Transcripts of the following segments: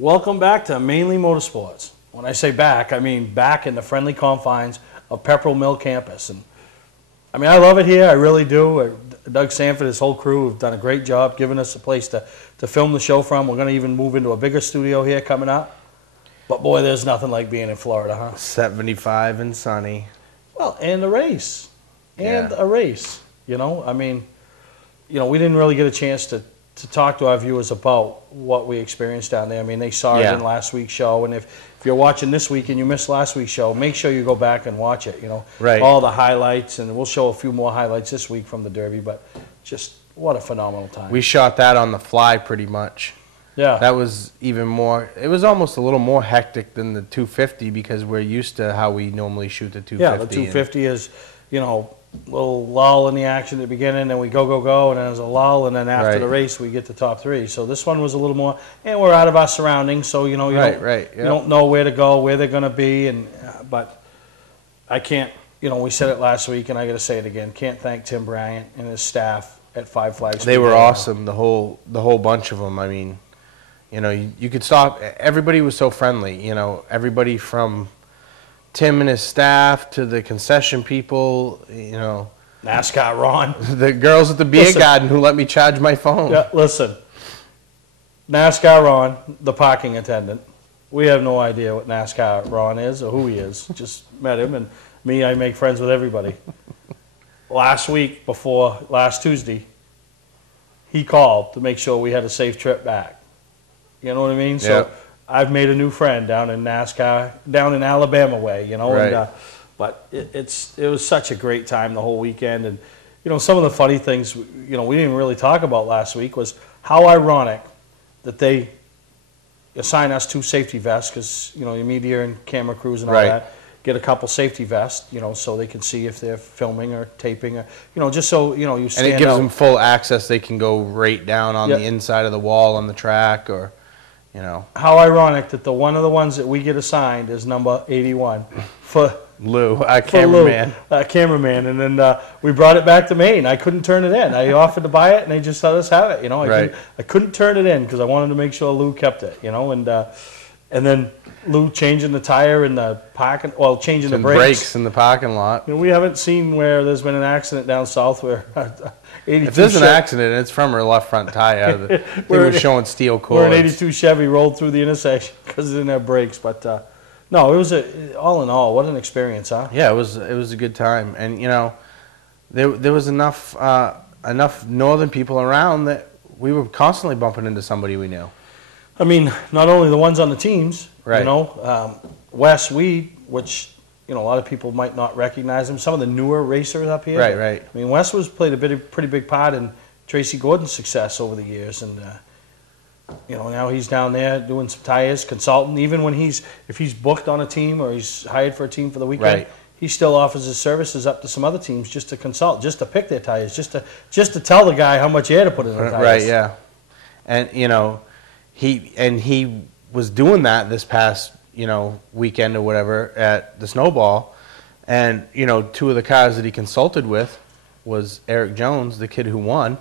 Welcome back to Mainly Motorsports. When I say back, I mean back in the friendly confines of Pepperell Mill campus. And I mean, I love it here. I really do. Doug Sanford, his whole crew have done a great job giving us a place to film the show from. We're going to even move into a bigger studio here coming up. But boy, there's nothing like being in Florida, huh? 75 and sunny. Well, and a race. And Yeah. a race. You know, I mean, we didn't really get a chance to talk to our viewers about what we experienced down there. I mean, they saw it in last week's show, and if you're watching this week and you missed last week's show, make sure you go back and watch it, Right. all the highlights, and we'll show a few more highlights this week from the Derby, but just what a phenomenal time. We shot that on the fly pretty much. Yeah. That was even more, it was almost a little more hectic than the 250 because we're used to how we normally shoot the 250. Yeah, the 250 is, little lull in the action at the beginning, and we go, and then there's a lull, and then after the race we get the top three. So this one was a little more, and we're out of our surroundings, so you don't know where to go, where they're going to be, but I can't. We said it last week, and I got to say it again. Can't thank Tim Bryant and his staff at Five Flags. They were awesome, the whole bunch of them. I mean, you could stop. Everybody was so friendly. Everybody from Tim and his staff to the concession people, NASCAR Ron. The girls at the beer garden who let me charge my phone. Yeah, listen. NASCAR Ron, the parking attendant. We have no idea what NASCAR Ron is or who he is. Just met him, and me, I make friends with everybody. Last Tuesday, he called to make sure we had a safe trip back. You know what I mean? So I've made a new friend down in NASCAR, down in Alabama way, Right. And, but it was such a great time the whole weekend. And, some of the funny things, we didn't really talk about last week was how ironic that they assign us 2 safety vests because, your media and camera crews and all that get a couple safety vests, so they can see if they're filming or taping or, just so, you stand And it gives out. them full access. They can go right down on the inside of the wall on the track or... How ironic that one of the ones that we get assigned is number 81 for Lou, our cameraman. Cameraman, and then we brought it back to Maine. I couldn't turn it in. I offered to buy it, and they just let us have it. I couldn't turn it in because I wanted to make sure Lou kept it. And then Lou changing the tire in the parking, changing the brakes in the parking lot. We haven't seen where there's been an accident down south where 82 if there's an accident, it's from her left front tire. They were showing steel cords. Where an 82 Chevy rolled through the intersection because it didn't have brakes. But no, it was all in all, what an experience, huh? Yeah, it was a good time, and there was enough northern people around that we were constantly bumping into somebody we knew. I mean, not only the ones on the teams, right. Wes Weed, which a lot of people might not recognize him. Some of the newer racers up here. Right. I mean, Wes played a pretty big part in Tracy Gordon's success over the years, and now he's down there doing some tires, consulting. Even when if he's booked on a team or he's hired for a team for the weekend, he still offers his services up to some other teams just to consult, just to pick their tires, just to tell the guy how much air to put in the tires. Right. Yeah, and he was doing that this past weekend or whatever at the Snowball, and 2 of the cars that he consulted with was Eric Jones, the kid who won,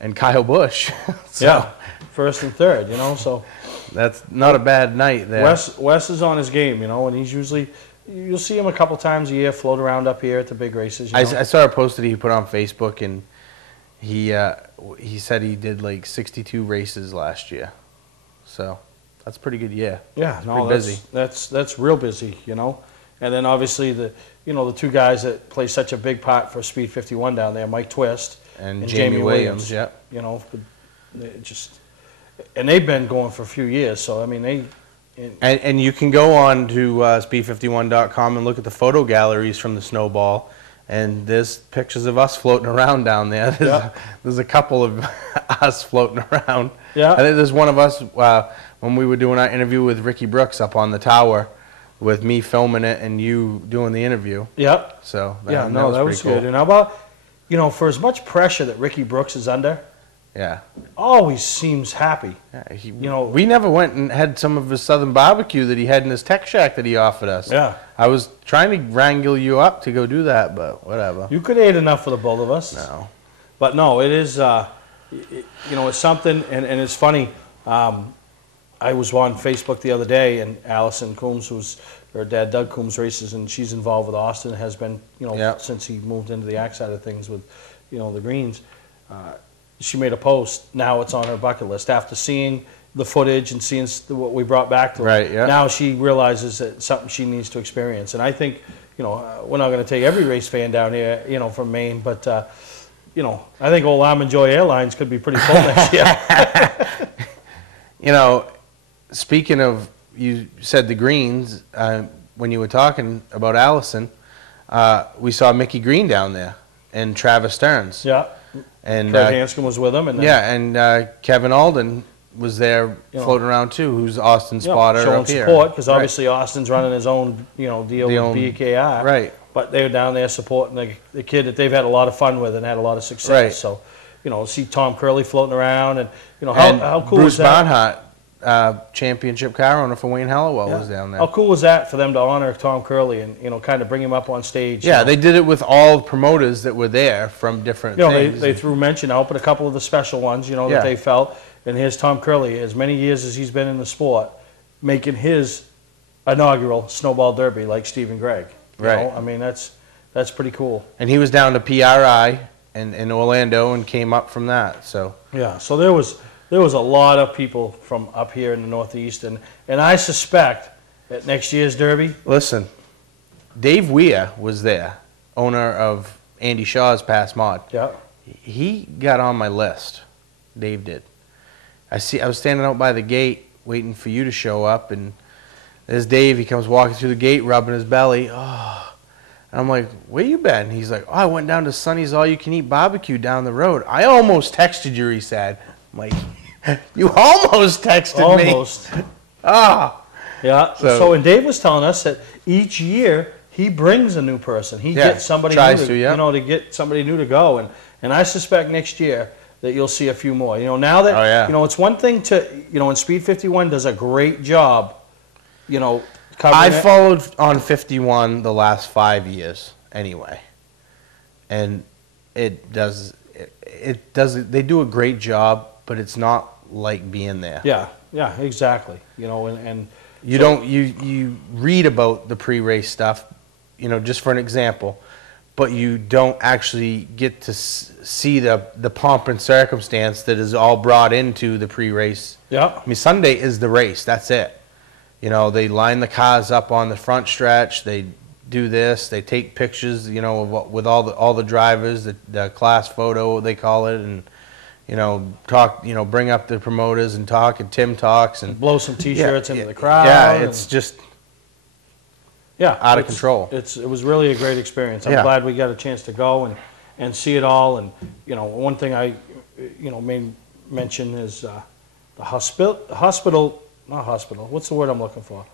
and Kyle Busch. So, first and third, so that's not a bad night there. Wes is on his game, and he's usually, you'll see him a couple times a year float around up here at the big races. I saw a post that he put on Facebook, and he said he did like 62 races last year. So that's a pretty good year. Yeah, pretty busy. That's real busy, And then obviously the 2 guys that play such a big part for Speed 51 down there, Mike Twist and Jamie Williams. Yeah. And they've been going for a few years. So I mean and you can go on to speed51.com and look at the photo galleries from the Snowball. And there's pictures of us floating around down there. There's a couple of us floating around. Yeah. I think there's one of us when we were doing our interview with Ricky Brooks up on the tower with me filming it and you doing the interview. Yep. So that was cool. good. And how about, for as much pressure that Ricky Brooks is under, always seems happy. Yeah, we never went and had some of his Southern barbecue that he had in his tech shack that he offered us. Yeah. I was trying to wrangle you up to go do that, but whatever. You could eat enough for the both of us. No. But no, it is, it's something, and it's funny. I was on Facebook the other day, and Allison Coombs, who's her dad, Doug Coombs, races, and she's involved with Austin, has been, since he moved into the ag side of things with, the greens. She made a post. Now it's on her bucket list after seeing the footage and seeing what we brought back to her. Right, yeah. Now she realizes that it's something she needs to experience. And I think, we're not going to take every race fan down here, from Maine, but, I think old Armin Joy Airlines could be pretty full next year. Speaking of, you said the greens, when you were talking about Allison, we saw Mickey Green down there and Travis Stearns. Yeah. And Fred Hanscom was with him. And then, and Kevin Alden was there floating around too, who's Austin's spotter showing up here. support, because obviously Austin's running his own, deal with BKI. Right. But they're down there supporting the kid that they've had a lot of fun with and had a lot of success. Right. So, see Tom Curley floating around, and how cool Bruce is that? Barnhart, championship car owner for Wayne Hallowell, was down there. How cool was that for them to honor Tom Curley and kind of bring him up on stage? Yeah, they did it with all promoters that were there from different things. They threw mention out, but a couple of the special ones, that they felt. And here's Tom Curley, as many years as he's been in the sport, making his inaugural Snowball Derby like Stephen Gregg. Right. I mean, that's pretty cool. And he was down to PRI in Orlando and came up from that. So yeah, so there was a lot of people from up here in the Northeast, and I suspect at next year's Derby. Listen, Dave Weir was there, owner of Andy Shaw's Past Mod. Yeah. He got on my list. Dave did. I was standing out by the gate waiting for you to show up, and there's Dave. He comes walking through the gate, rubbing his belly. Oh, and I'm like, where you been? He's like, oh, I went down to Sonny's All-You-Can-Eat Barbecue down the road. I almost texted you, he said. I'm like, you almost texted me. Almost. Ah. Yeah. So, and Dave was telling us that each year he brings a new person. He gets somebody new to get somebody new to go, and I suspect next year that you'll see a few more. Now that it's one thing to and Speed 51 does a great job. Covering I followed on 51 the last 5 years anyway, and they do a great job, but it's not like being there. Yeah, exactly. And you read about the pre-race stuff, just for an example, but you don't actually get to see the pomp and circumstance that is all brought into the pre-race. Yeah. I mean, Sunday is the race. That's it. They line the cars up on the front stretch. They do this. They take pictures, with all the drivers, the class photo they call it, and talk, bring up the promoters and talk, and Tim talks and blow some T-shirts into the crowd. Yeah, it's just out of control. It was really a great experience. I'm glad we got a chance to go and see it all. And one thing I may mention is the hospital. Not hospital. What's the word I'm looking for?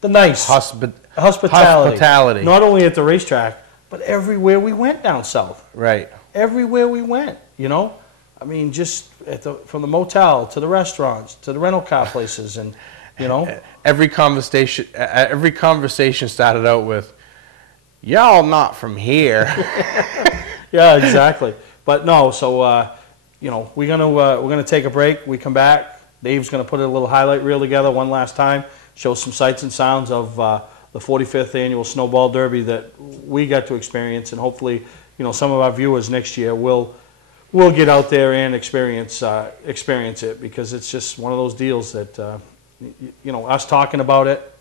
The nice hospitality. Not only at the racetrack, but everywhere we went down south. Right. Everywhere we went. I mean, just from the motel to the restaurants to the rental car places, and every conversation started out with, "Y'all not from here." Yeah, exactly. But no, so we're gonna take a break. We come back. Dave's going to put a little highlight reel together one last time, show some sights and sounds of the 45th annual Snowball Derby that we got to experience, and hopefully, some of our viewers next year will get out there and experience it, because it's just one of those deals that us talking about it,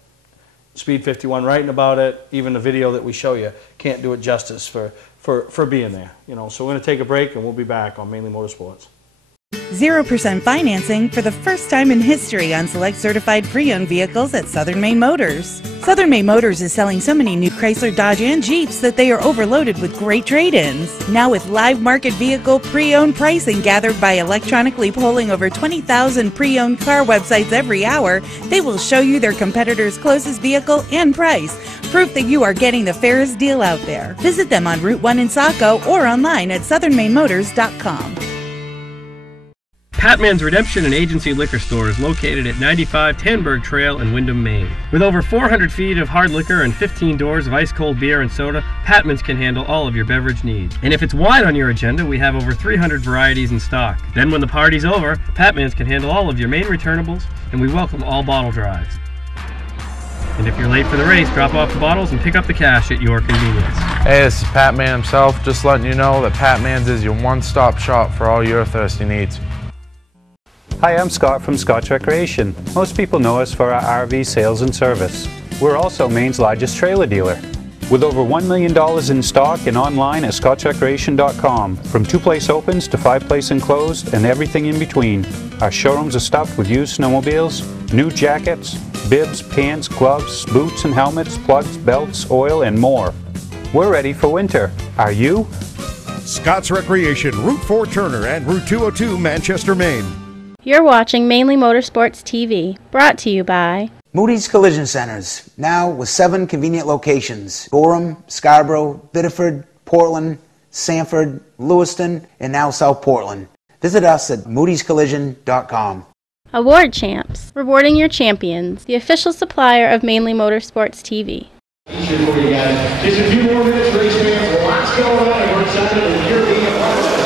Speed 51 writing about it, even the video that we show you can't do it justice for being there. So we're going to take a break, and we'll be back on Mainly Motorsports. 0% financing for the first time in history on select certified pre-owned vehicles at Southern Maine Motors. Southern Maine Motors is selling so many new Chrysler, Dodge, and Jeeps that they are overloaded with great trade-ins. Now with live market vehicle pre-owned pricing gathered by electronically polling over 20,000 pre-owned car websites every hour, they will show you their competitors' closest vehicle and price. Proof that you are getting the fairest deal out there. Visit them on Route 1 in Saco or online at southernmainmotors.com. Patman's Redemption and Agency Liquor Store is located at 95 Tanberg Trail in Windham, Maine. With over 400 feet of hard liquor and 15 doors of ice-cold beer and soda, Patman's can handle all of your beverage needs. And if it's wine on your agenda, we have over 300 varieties in stock. Then when the party's over, Patman's can handle all of your Maine returnables, and we welcome all bottle drives. And if you're late for the race, drop off the bottles and pick up the cash at your convenience. Hey, this is Pat Man himself, just letting you know that Pat Man's is your one-stop shop for all your thirsty needs. Hi, I'm Scott from Scott's Recreation. Most people know us for our RV sales and service. We're also Maine's largest trailer dealer. With over $1 million in stock and online at scottsrecreation.com. From 2-place opens to 5-place enclosed and everything in between. Our showrooms are stuffed with used snowmobiles, new jackets, bibs, pants, gloves, boots and helmets, plugs, belts, oil, and more. We're ready for winter. Are you? Scott's Recreation, Route 4 Turner and Route 202 Manchester, Maine. You're watching Mainly Motorsports TV, brought to you by Moody's Collision Centers, now with 7 convenient locations: Gorham, Scarborough, Biddeford, Portland, Sanford, Lewiston, and now South Portland. Visit us at moodyscollision.com. Award Champs, rewarding your champions, the official supplier of Mainly Motorsports TV. Just a few more minutes, race fans. Lots going on, and we're excited that you're being a part of it.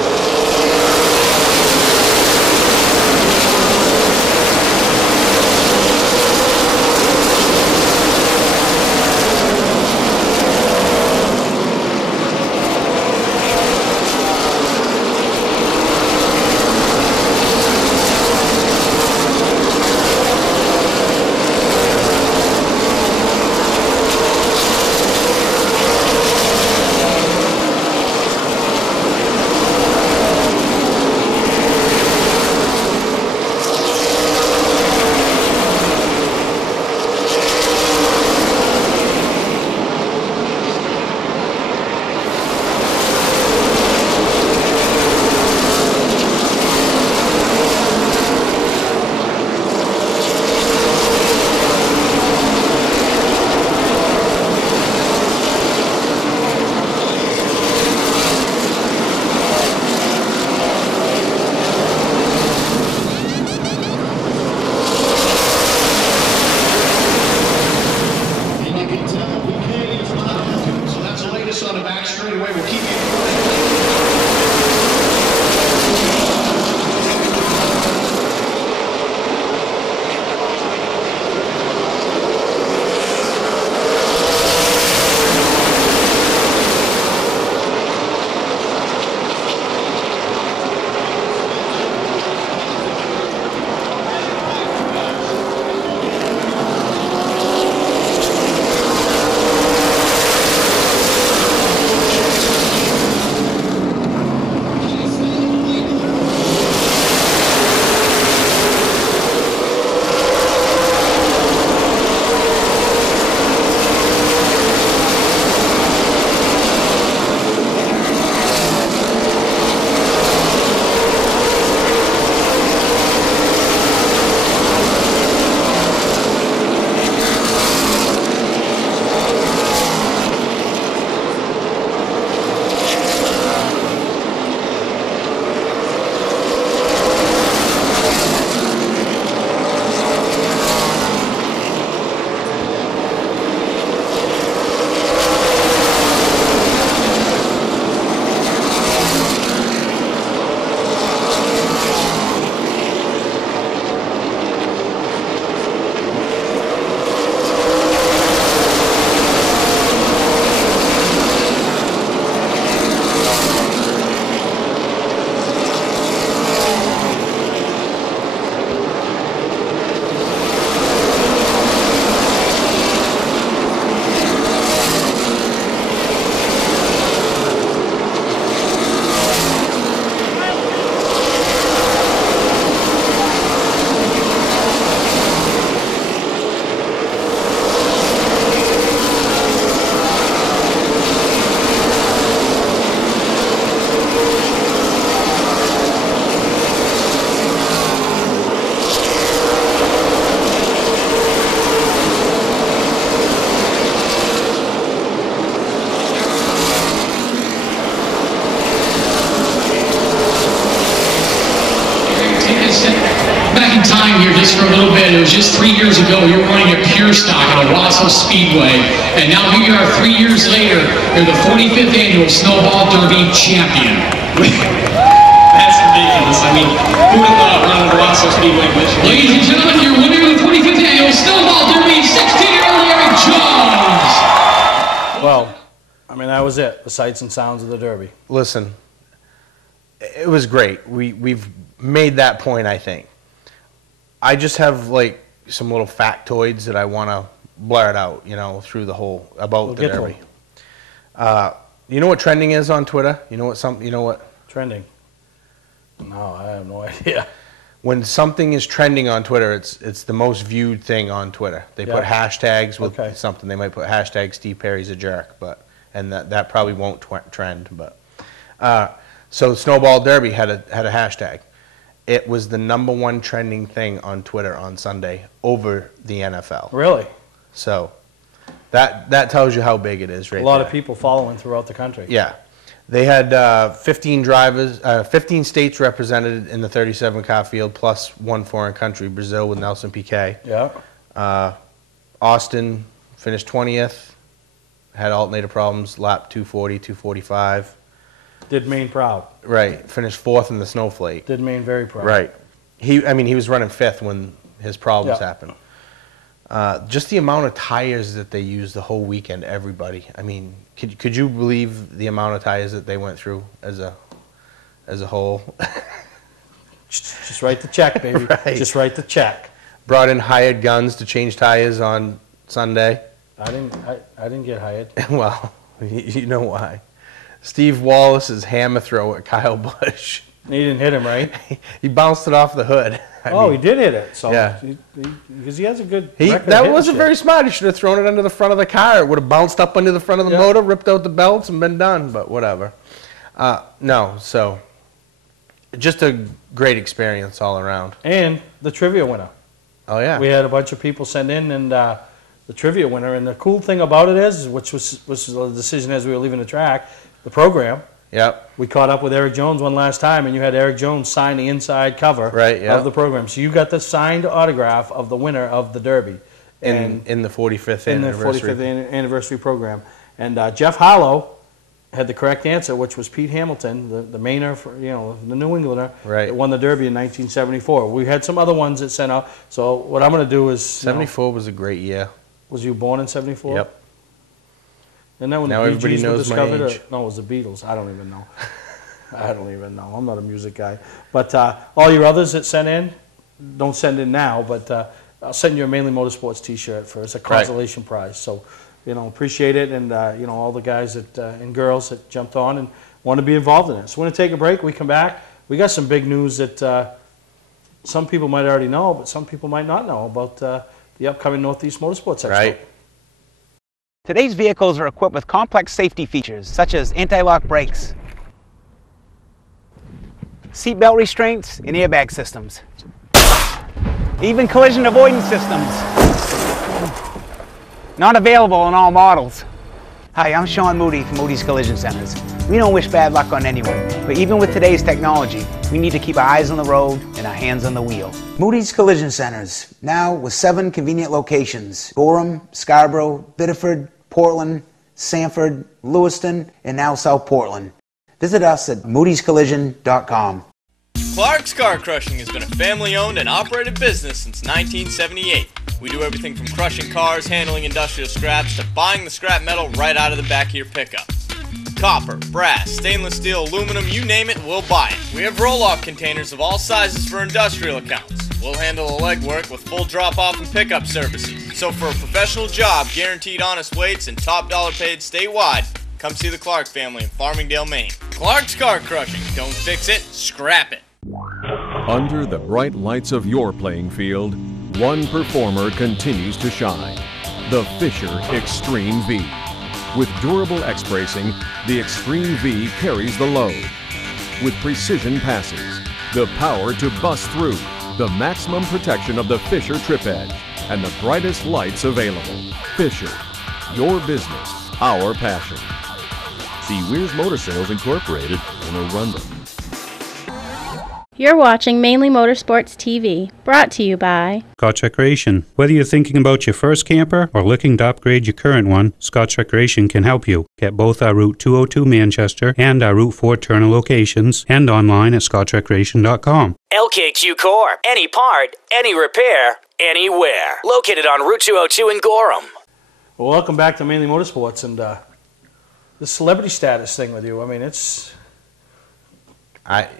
time here just for a little bit. It was just 3 years ago. You were running a pure stock at Owasso Speedway. And now here you are 3 years later. You're the 45th annual Snowball Derby champion. That's ridiculous. I mean, who would have thought running Owasso Speedway, Michigan? Ladies and gentlemen, your winner of the 45th annual Snowball Derby, 16-year-old Eric Jones. Well, I mean, that was it. The sights and sounds of the Derby. Listen, it was great. We've made that point, I think. I just have like some little factoids that I want to blurt out, you know, through the whole about the Derby. You know what trending is on Twitter? You know what Trending? No, I have no idea. When something is trending on Twitter, it's the most viewed thing on Twitter. They put hashtags with something. They might put hashtag Steve Perry's a jerk, and that probably won't trend. But so Snowball Derby had a hashtag. It was the #1 trending thing on Twitter on Sunday over the NFL. Really? So that tells you how big it is, right? A lot of people following throughout the country. Yeah. They had 15 drivers, 15 states represented in the 37-car field, plus one foreign country, Brazil with Nelson Piquet. Yeah. Austin finished 20th, had alternator problems, lap 240, 245. Did Maine proud. Right. Finished 4th in the snowflake. Did Maine very proud. Right. He was running 5th when his problems happened. Just the amount of tires that they used the whole weekend, everybody. I mean, could you believe the amount of tires that they went through as a whole? Just write the check, baby. Right. Just write the check. Brought in hired guns to change tires on Sunday. I didn't get hired. Well, you know why. Steve Wallace's hammer throw at Kyle Busch. He didn't hit him, right? He bounced it off the hood. I mean, he did hit it. So yeah. Because he has a good record. That wasn't very smart. He should have thrown it under the front of the car. It would have bounced up under the front of the motor, ripped out the belts, and been done. But whatever. No, so just a great experience all around. And the trivia winner. Oh yeah. We had a bunch of people send in, and the trivia winner. And the cool thing about it is, which was a decision as we were leaving the track, the program. Yep. We caught up with Eric Jones one last time, and you had Eric Jones sign the inside cover of the program. So you got the signed autograph of the winner of the Derby. In the 45th anniversary. In the 45th anniversary program. And Jeff Harlow had the correct answer, which was Pete Hamilton, the Mainer, the New Englander, that won the Derby in 1974. We had some other ones that sent out. So what I'm going to do is... 74 was a great year. Was you born in 74? Yep. And then when now the Bee everybody Gees knows were discovered, my age. No, it was the Beatles. I don't even know. I don't even know. I'm not a music guy. But all your others that sent in, don't send in now, but I'll send you a Mainly Motorsports T-shirt as a consolation prize. So, appreciate it, and all the guys and girls that jumped on and want to be involved in it. So we're going to take a break. We come back. We got some big news that some people might already know, but some people might not know about the upcoming Northeast Motorsports Expo. Right. Today's vehicles are equipped with complex safety features such as anti-lock brakes, seatbelt restraints, and airbag systems. Even collision avoidance systems. Not available on all models. Hi, I'm Sean Moody from Moody's Collision Centers. We don't wish bad luck on anyone, but even with today's technology, we need to keep our eyes on the road and our hands on the wheel. Moody's Collision Centers, now with 7 convenient locations: Gorham, Scarborough, Biddeford, Portland, Sanford, Lewiston, and now South Portland. Visit us at moodyscollision.com. Clark's Car Crushing has been a family-owned and operated business since 1978. We do everything from crushing cars, handling industrial scraps, to buying the scrap metal right out of the back of your pickup. Copper, brass, stainless steel, aluminum, you name it, we'll buy it. We have roll-off containers of all sizes for industrial accounts. We'll handle the legwork with full drop-off and pickup services. So for a professional job, guaranteed honest weights, and top dollar paid statewide, come see the Clark family in Farmingdale, Maine. Clark's Car Crushing. Don't fix it, scrap it. Under the bright lights of your playing field, one performer continues to shine. The Fisher Extreme V. With durable X-bracing, the Extreme V carries the load. With precision passes, the power to bust through, the maximum protection of the Fisher trip edge, and the brightest lights available. Fisher, your business, our passion. See Weir's Motor Sales Incorporated in Arundel. You're watching Mainly Motorsports TV, brought to you by Scotch Recreation. Whether you're thinking about your first camper or looking to upgrade your current one, Scotch Recreation can help you. Get both our Route 202 Manchester and our Route 4 Turner locations and online at scotchrecreation.com. LKQ Core. Any part, any repair, anywhere. Located on Route 202 in Gorham. Well, welcome back to Mainly Motorsports and the celebrity status thing with you. I mean, it's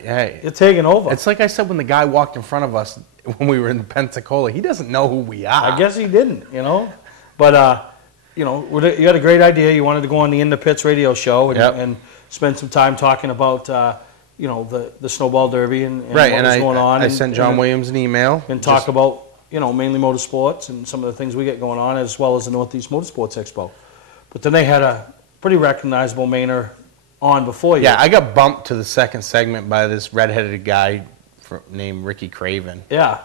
you're taking over. It's like I said when the guy walked in front of us when we were in Pensacola. He doesn't know who we are. I guess he didn't, But, you had a great idea. You wanted to go on the In the Pits radio show and spend some time talking about, the Snowball Derby and what was going on. I sent John Williams an email. And talk about, mainly motorsports and some of the things we get going on, as well as the Northeast Motorsports Expo. But then they had a pretty recognizable Mainer on before you. Yeah, I got bumped to the second segment by this redheaded guy named Ricky Craven. Yeah.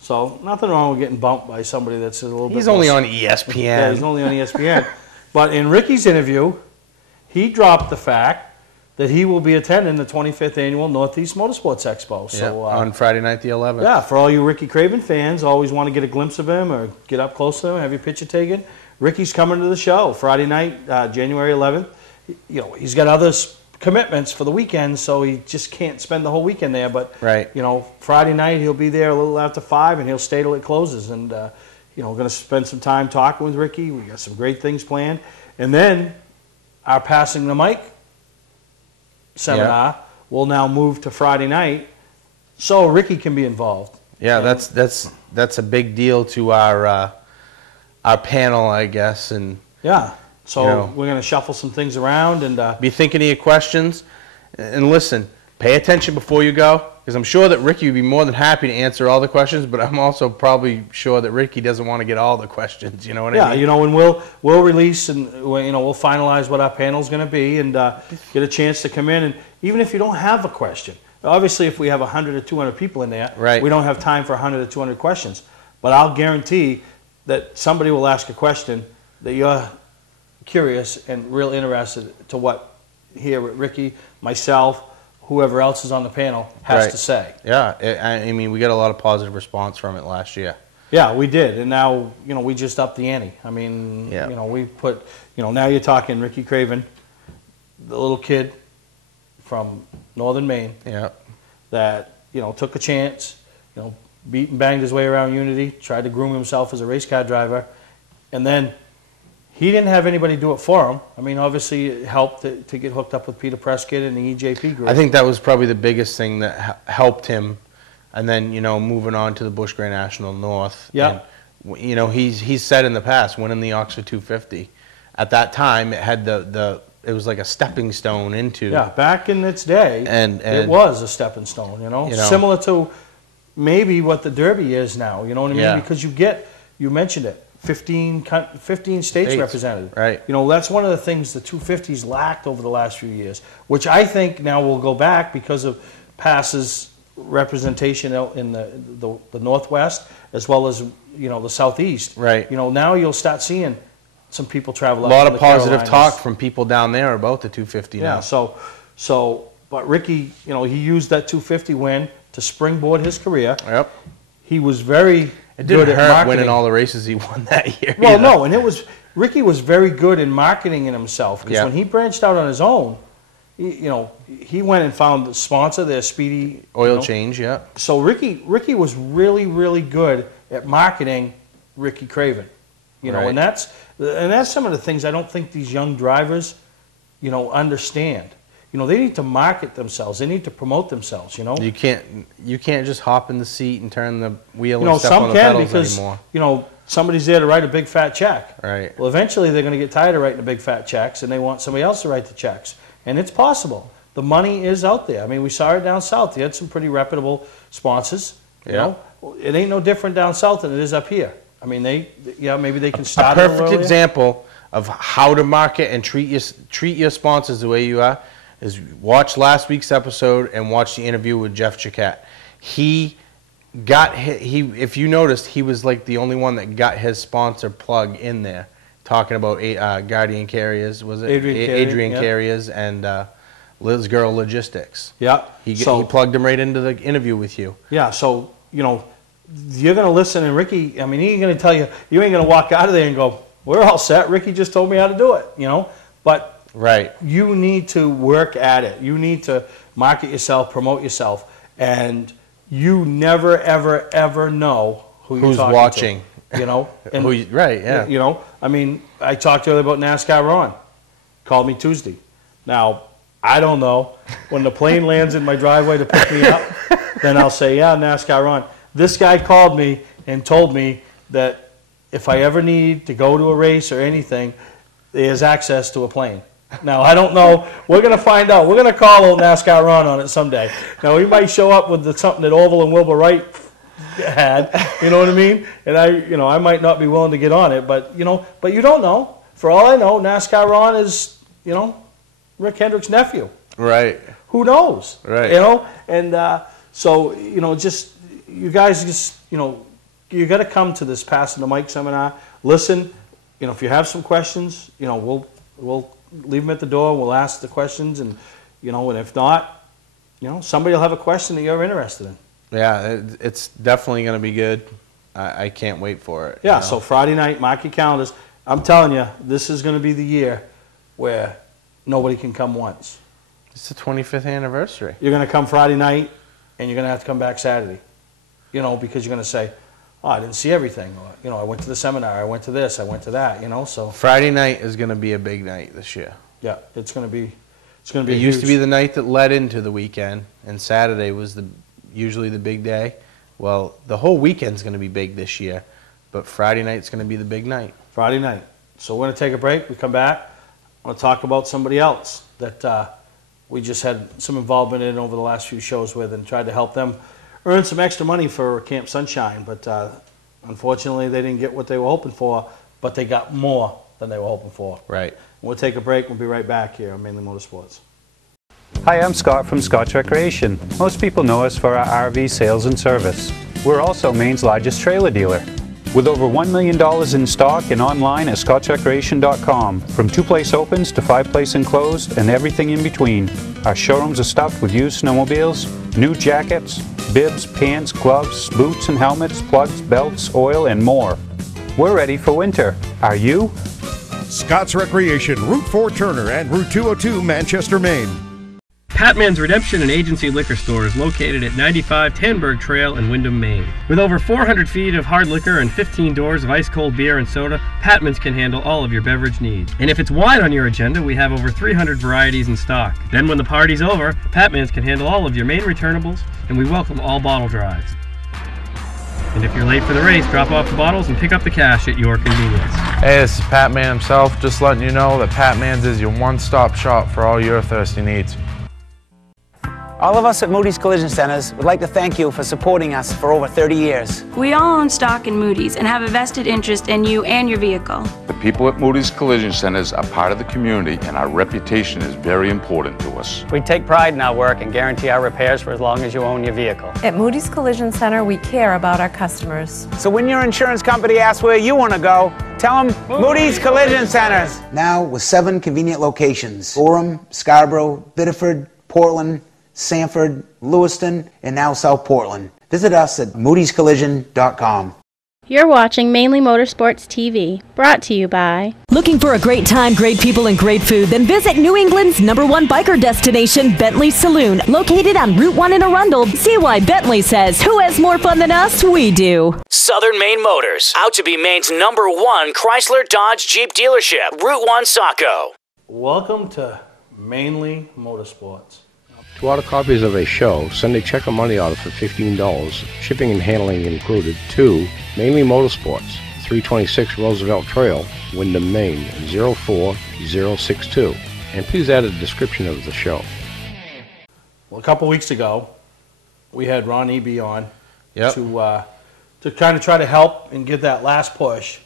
So nothing wrong with getting bumped by somebody that's a little bit. He's only on ESPN. Yeah, he's only on ESPN. But in Ricky's interview, he dropped the fact that he will be attending the 25th annual Northeast Motorsports Expo. So on Friday night the 11th. Yeah, for all you Ricky Craven fans, always want to get a glimpse of him or get up close to him, have your picture taken. Ricky's coming to the show Friday night, January 11th. He's got other commitments for the weekend, so he just can't spend the whole weekend there. But Friday night he'll be there a little after 5, and he'll stay till it closes. And we're going to spend some time talking with Ricky. We got some great things planned, and then our passing the mic seminar will now move to Friday night, so Ricky can be involved. Yeah, that's a big deal to our panel, I guess, and So we're going to shuffle some things around and be thinking of your questions. And listen, pay attention before you go, because I'm sure that Ricky would be more than happy to answer all the questions, but I'm also probably sure that Ricky doesn't want to get all the questions. You know what I mean? Yeah, and we'll release and we'll finalize what our panel's going to be and get a chance to come in. And even if you don't have a question, obviously if we have 100 or 200 people in there, we don't have time for 100 or 200 questions. But I'll guarantee that somebody will ask a question that you're curious and real interested to what Ricky, myself, whoever else is on the panel has to say. Yeah, I mean, we got a lot of positive response from it last year. Yeah, we did, and now we just upped the ante. I mean, we put now you're talking Ricky Craven, the little kid from northern Maine. Yeah, that took a chance, beat and banged his way around Unity, tried to groom himself as a race car driver, and then he didn't have anybody do it for him. I mean, obviously it helped to get hooked up with Peter Prescott and the EJP group. I think that was probably the biggest thing that helped him. And then, moving on to the Busch Grand National North. Yeah. And, he's said in the past, winning the Oxford 250, at that time it had it was like a stepping stone into. Yeah, back in its day, and it was a stepping stone, similar to maybe what the Derby is now, you know what I mean? Yeah. Because you mentioned it, 15 states represented. Right. That's one of the things the 250s lacked over the last few years, which I think now will go back because of Pass's representation out in the Northwest as well as the Southeast. Right. Now you'll start seeing some people travel. A lot of positive talk from people down there about the 250 now. Yeah. But Ricky, he used that 250 win to springboard his career. Yep. He was very. It didn't good at hurt marketing. winning all the races he won that year. Well, no, and Ricky was very good in marketing in himself because when he branched out on his own, he went and found the sponsor, their Speedy Oil Change. Yeah. So Ricky was really, really good at marketing Ricky Craven, and that's some of the things I don't think these young drivers, understand. They need to market themselves. They need to promote themselves. You can't just hop in the seat and turn the wheel and step on the pedals pedals anymore. Because somebody's there to write a big fat check. Right. Well, eventually they're going to get tired of writing the big fat checks, and they want somebody else to write the checks. And it's possible. The money is out there. I mean, we saw it down south. They had some pretty reputable sponsors. Yeah. It ain't no different down south than it is up here. I mean, maybe they can start. A perfect example of how to market and treat your sponsors the way you are is watch last week's episode and watch the interview with Jeff Chiquette. If you noticed, he was like the only one that got his sponsor plug in there, talking about Guardian Carriers, was it? Adrian Carriers and Liz Girl Logistics. Yeah. He plugged him right into the interview with you. Yeah, so, you know, you're going to listen, and Ricky, I mean, he ain't going to tell you, you ain't going to walk out of there and go, we're all set, Ricky just told me how to do it, you know? But you need to work at it. You need to market yourself, promote yourself, and you never, ever, ever know who's watching. To, you know? And, yeah. You know, I mean, I talked earlier about NASCAR Ron. Called me Tuesday. Now, I don't know. When the plane lands in my driveway to pick me up, then I'll say, yeah, NASCAR Ron. This guy called me and told me that if I ever need to go to a race or anything, there's access to a plane. Now, I don't know. We're going to find out. We're going to call old NASCAR Ron on it someday. Now, he might show up with something that Oval and Wilbur Wright had, you know what I mean? And I might not be willing to get on it, but you don't know. For all I know, NASCAR Ron is, Rick Hendrick's nephew. Right. Who knows? Right. And so, you guys you got to come to this Passing the Mic seminar. Listen, if you have some questions, we'll leave them at the door. We'll ask the questions, and and if not, somebody will have a question that you're interested in. Yeah, it's definitely going to be good. I can't wait for it. Yeah. So Friday night, mark your calendars. I'm telling you, this is going to be the year where nobody can come once. It's the 25th anniversary. You're going to come Friday night, and you're going to have to come back Saturday. Because you're going to say, oh, I didn't see everything. Or, I went to the seminar. I went to this. I went to that. So Friday night is going to be a big night this year. Yeah, it's going to be. It used to be the night that led into the weekend, and Saturday was usually the big day. Well, the whole weekend's going to be big this year, but Friday night's going to be the big night. Friday night. So we're going to take a break. We come back. I want to talk about somebody else that we just had some involvement in over the last few shows with, and tried to help them earn some extra money for Camp Sunshine. But unfortunately, they didn't get what they were hoping for, but they got more than they were hoping for. Right. We'll take a break. We'll be right back here on Mainly Motorsports. Hi, I'm Scott from Scott's Recreation. Most people know us for our RV sales and service. We're also Maine's largest trailer dealer. With over $1 million in stock and online at scottsrecreation.com. From 2-place opens to 5-place enclosed and everything in between. Our showrooms are stuffed with used snowmobiles, new jackets, bibs, pants, gloves, boots and helmets, plugs, belts, oil, and more. We're ready for winter. Are you? Scott's Recreation, Route 4 Turner and Route 202 Manchester, Maine. Patman's Redemption and Agency Liquor Store is located at 95 Tanberg Trail in Windham, Maine. With over 400 feet of hard liquor and 15 doors of ice-cold beer and soda, Patman's can handle all of your beverage needs. And if it's wine on your agenda, we have over 300 varieties in stock. Then when the party's over, Patman's can handle all of your Maine returnables, and we welcome all bottle drives. And if you're late for the race, drop off the bottles and pick up the cash at your convenience. Hey, this is Pat Man himself, just letting you know that Pat Man's is your one-stop shop for all your thirsty needs. All of us at Moody's Collision Centers would like to thank you for supporting us for over 30 years. We all own stock in Moody's and have a vested interest in you and your vehicle. The people at Moody's Collision Centers are part of the community, and our reputation is very important to us. We take pride in our work and guarantee our repairs for as long as you own your vehicle. At Moody's Collision Center, we care about our customers. So when your insurance company asks where you want to go, tell them Moody's Collision Centers. Now with 7 convenient locations: Gorham, Scarborough, Biddeford, Portland, Sanford, Lewiston, and now South Portland. Visit us at moodyscollision.com. You're watching Mainly Motorsports TV, brought to you by... Looking for a great time, great people, and great food? Then visit New England's #1 biker destination, Bentley Saloon, located on Route 1 in Arundel. See why Bentley says, who has more fun than us? We do. Southern Maine Motors, out to be Maine's #1 Chrysler Dodge Jeep dealership, Route 1 Saco. Welcome to Mainly Motorsports. To order copies of a show, send a check or money order for $15, shipping and handling included, to Mainly Motorsports, 326 Roosevelt Trail, Windham, Maine, 04062. And please add a description of the show. Well, a couple weeks ago, we had Ron Eby on to kind of try to help and give that last push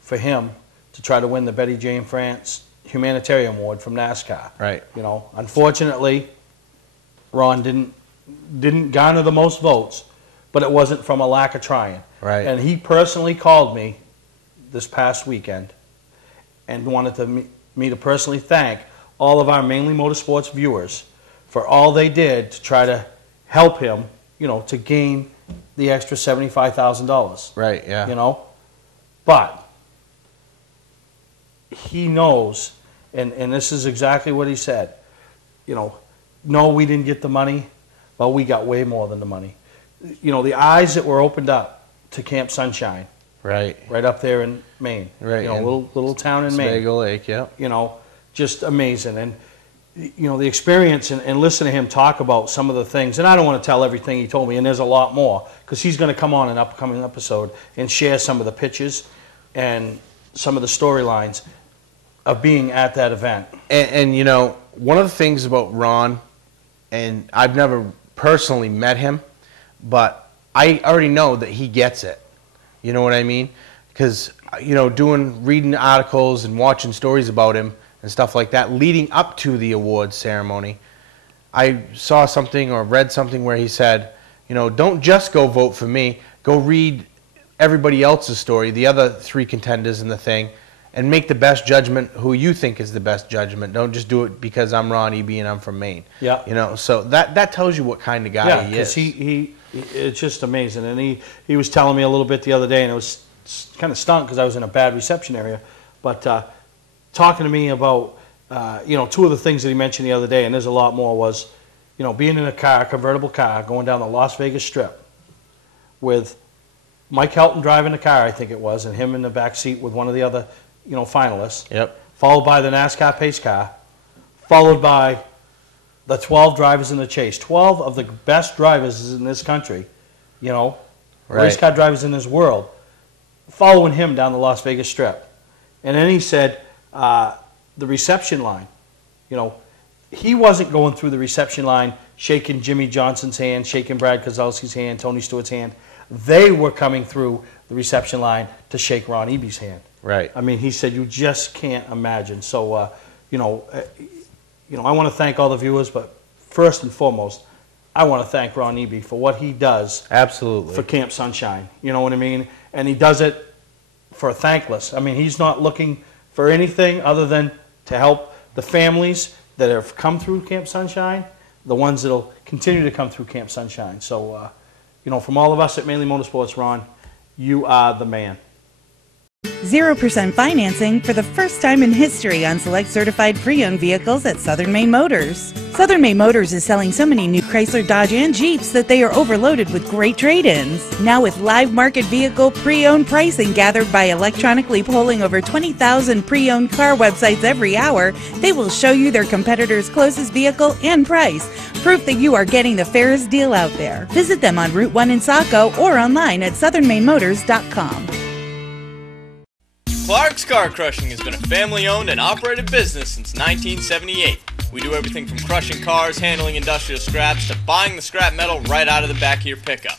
for him to try to win the Betty Jane France Humanitarian Award from NASCAR. Right. Unfortunately, Ron didn't garner the most votes, but it wasn't from a lack of trying. Right. And he personally called me this past weekend and wanted me to personally thank all of our Mainly Motorsports viewers for all they did to try to help him, you know, to gain the extra $75,000. Right, yeah. You know? But he knows, and this is exactly what he said, you know, no, we didn't get the money, but we got way more than the money. You know, the eyes that were opened up to Camp Sunshine. Right. Right up there in Maine. Right. You know, little town in Maine. Oswego Lake, yeah. You know, just amazing. And, you know, the experience and listen to him talk about some of the things, and I don't want to tell everything he told me, and there's a lot more, because he's going to come on an upcoming episode and share some of the pitches and some of the storylines of being at that event. And, you know, one of the things about Ron, and I've never personally met him, but I already know that he gets it. You know what I mean? Because, you know, reading articles and watching stories about him and stuff like that leading up to the awards ceremony, I saw something or read something where he said, you know, don't just go vote for me, go read everybody else's story, the other 3 contenders in the thing, and make the best judgment who you think is the best judgment. Don't just do it because I'm Ron Eby and I'm from Maine. Yeah. You know, so that tells you what kind of guy he is. He it's just amazing. And he was telling me a little bit the other day, and it was kind of stunk because I was in a bad reception area, but talking to me about, you know, 2 of the things that he mentioned the other day, and there's a lot more, was, you know, being in a convertible car, going down the Las Vegas Strip with Mike Helton driving the car, I think it was, and him in the back seat with one of the other, you know, finalists. Yep. Followed by the NASCAR pace car, followed by the 12 drivers in the chase. 12 of the best drivers in this country, you know, race car drivers in this world, following him down the Las Vegas Strip. And then he said the reception line, you know, he wasn't going through the reception line shaking Jimmy Johnson's hand, shaking Brad Keselowski's hand, Tony Stewart's hand. They were coming through the reception line to shake Ron Eby's hand. Right. I mean, he said you just can't imagine. So, you know, I want to thank all the viewers, but first and foremost, I want to thank Ron Eby for what he does. Absolutely. For Camp Sunshine. You know what I mean? And he does it for thankless. I mean, he's not looking for anything other than to help the families that have come through Camp Sunshine, the ones that will continue to come through Camp Sunshine. So, you know, from all of us at Mainly Motorsports, Ron, you are the man. 0% financing for the first time in history on select certified pre-owned vehicles at Southern Maine Motors. Southern Maine Motors is selling so many new Chrysler, Dodge, and Jeeps that they are overloaded with great trade-ins. Now with live market vehicle pre-owned pricing gathered by electronically polling over 20,000 pre-owned car websites every hour, they will show you their competitor's closest vehicle and price. Proof that you are getting the fairest deal out there. Visit them on Route 1 in Saco or online at southernmainmotors.com. Clark's Car Crushing has been a family-owned and operated business since 1978. We do everything from crushing cars, handling industrial scraps, to buying the scrap metal right out of the back of your pickup.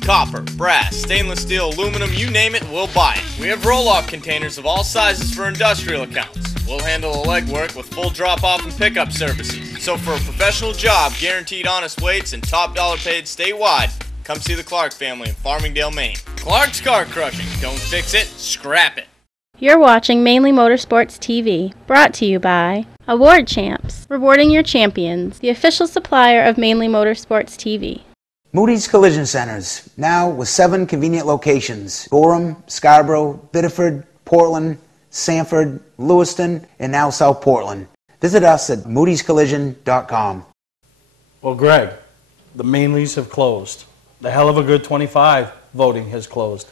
Copper, brass, stainless steel, aluminum, you name it, we'll buy it. We have roll-off containers of all sizes for industrial accounts. We'll handle the legwork with full drop-off and pickup services. So for a professional job, guaranteed honest weights, and top dollar paid statewide, come see the Clark family in Farmingdale, Maine. Clark's Car Crushing. Don't fix it, scrap it. You're watching Mainly Motorsports TV, brought to you by Award Champs, rewarding your champions, the official supplier of Mainly Motorsports TV. Moody's Collision Centers, now with 7 convenient locations: Gorham, Scarborough, Biddeford, Portland, Sanford, Lewiston, and now South Portland. Visit us at moodyscollision.com. Well, Greg, the Mainleys have closed. The hell of a good 25 voting has closed.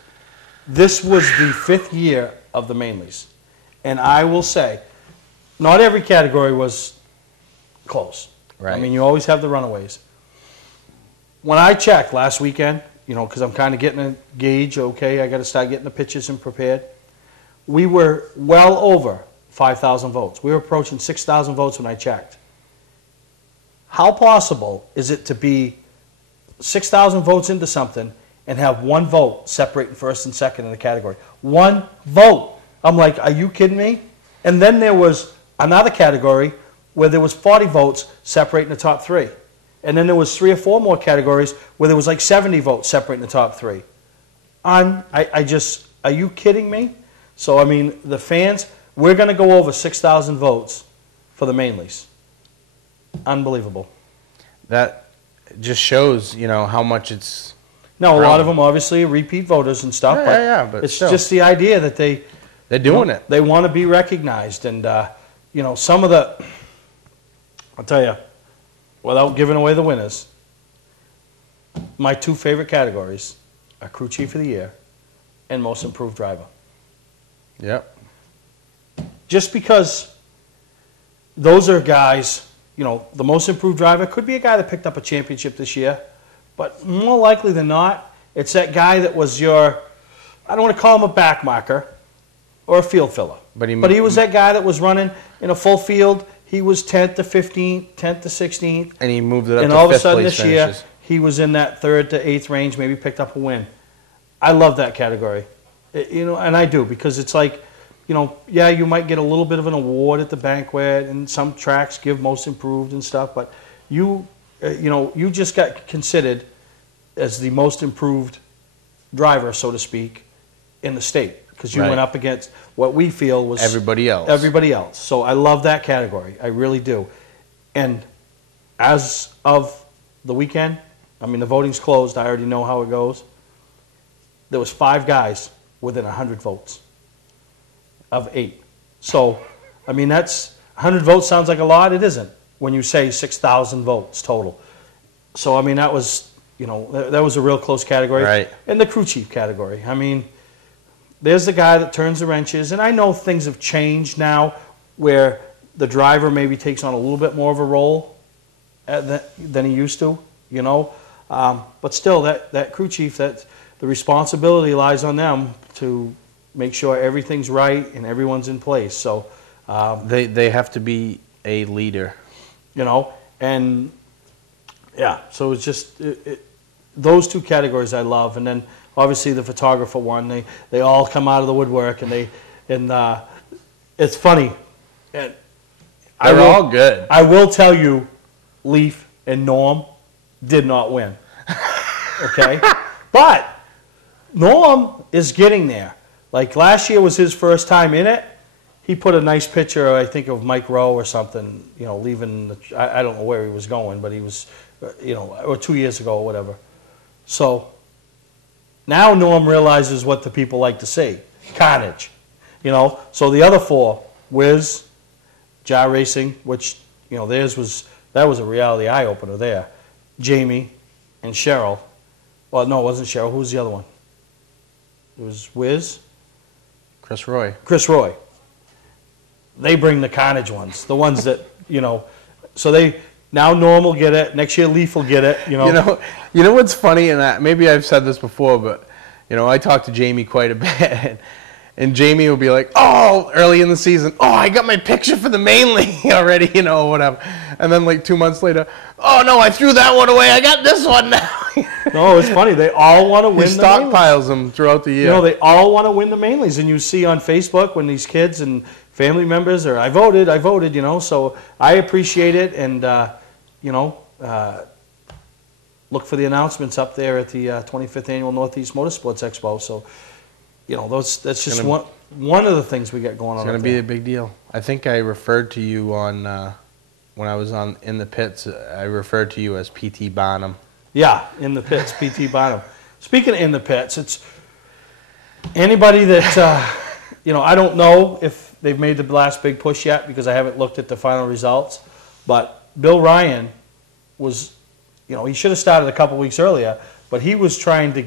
This was the 5th year of the Mainleys. And I will say, not every category was close. Right. I mean, you always have the runaways. When I checked last weekend, you know, because I'm kind of getting a gauge, okay, I got to start getting the pitches and prepared. We were well over 5,000 votes. We were approaching 6,000 votes when I checked. How possible is it to be 6,000 votes into something and have 1 vote separating first and second in the category? 1 vote. I'm like, are you kidding me? And then there was another category where there was 40 votes separating the top 3. And then there was 3 or 4 more categories where there was like 70 votes separating the top 3. I just, are you kidding me? So, I mean, the fans, we're going to go over 6,000 votes for the Mainleys. Unbelievable. that just shows, how much it's. Now, a lot of them obviously are repeat voters and stuff, but it's still. just the idea that they're doing it. They want to be recognized, and some of the. I'll tell you, without giving away the winners, my 2 favorite categories are Crew Chief of the Year and Most Improved Driver. Yep. Just because those are guys, the Most Improved Driver could be a guy that picked up a championship this year, but more likely than not, it's that guy that was your, I don't want to call him a back marker or a field filler, but he was that guy that was running in a full field. He was 10th to 15th, 10th to 16th. And he moved it up and to all of a 5th sudden place this year, finishes. he was in that 3rd to 8th range, maybe picked up a win. I love that category. And I do, because it's like, yeah, you might get a little bit of an award at the banquet, and some tracks give Most Improved and stuff, but you just got considered as the most improved driver, so to speak, in the state, because you went up against what we feel was everybody else. Everybody else. So I love that category. I really do. And as of the weekend, the voting's closed. I already know how it goes. There was 5 guys within 100 votes of 8. So, that's 100 votes sounds like a lot. It isn't when you say 6,000 votes total. So, that was, that was a real close category. Right. And the crew chief category. There's the guy that turns the wrenches. And I know things have changed now where the driver maybe takes on a little bit more of a role than he used to, But still, that crew chief, the responsibility lies on them to make sure everything's right and everyone's in place. So they have to be a leader, and yeah. So it's just those 2 categories I love, and then obviously the photographer one. They all come out of the woodwork, and it's funny. And they're all good. I will tell you, Leaf and Norm did not win. Okay, but Norm is getting there. Like last year was his first time in it. He put a nice picture, I think, of Mike Rowe or something, leaving. I don't know where he was going, but he was, or 2 years ago or whatever. So now Norm realizes what the people like to see, carnage. So the other 4, Wiz, Jar Racing, which, that was a reality eye-opener there. Jamie and Cheryl. Well, no, it wasn't Cheryl. Who was the other one? It was Wiz. Chris Roy. They bring the carnage ones, the ones that, so now Norm will get it. Next year Leaf will get it, You know what's funny, and maybe I've said this before, but, I talk to Jamie quite a bit. And Jamie will be like, early in the season, I got my picture for the mainly already, whatever. And then like 2 months later, no, I threw that one away. I got this one now. No, it's funny. They all want to win the mainlies. He stockpiles them throughout the year. They all want to win the mainlies. And you see on Facebook when these kids and family members are, I voted, So I appreciate it. And, look for the announcements up there at the 25th Annual Northeast Motorsports Expo. So, that's just one of the things we got going on. It's going to be a big deal. I think I referred to you on when I was in the pits. I referred to you as PT Bonham. Yeah, in the pits, PT Bonham. Speaking of in the pits, it's anybody that I don't know if they've made the last big push yet because I haven't looked at the final results. But Bill Ryan was, he should have started a couple weeks earlier, but he was trying to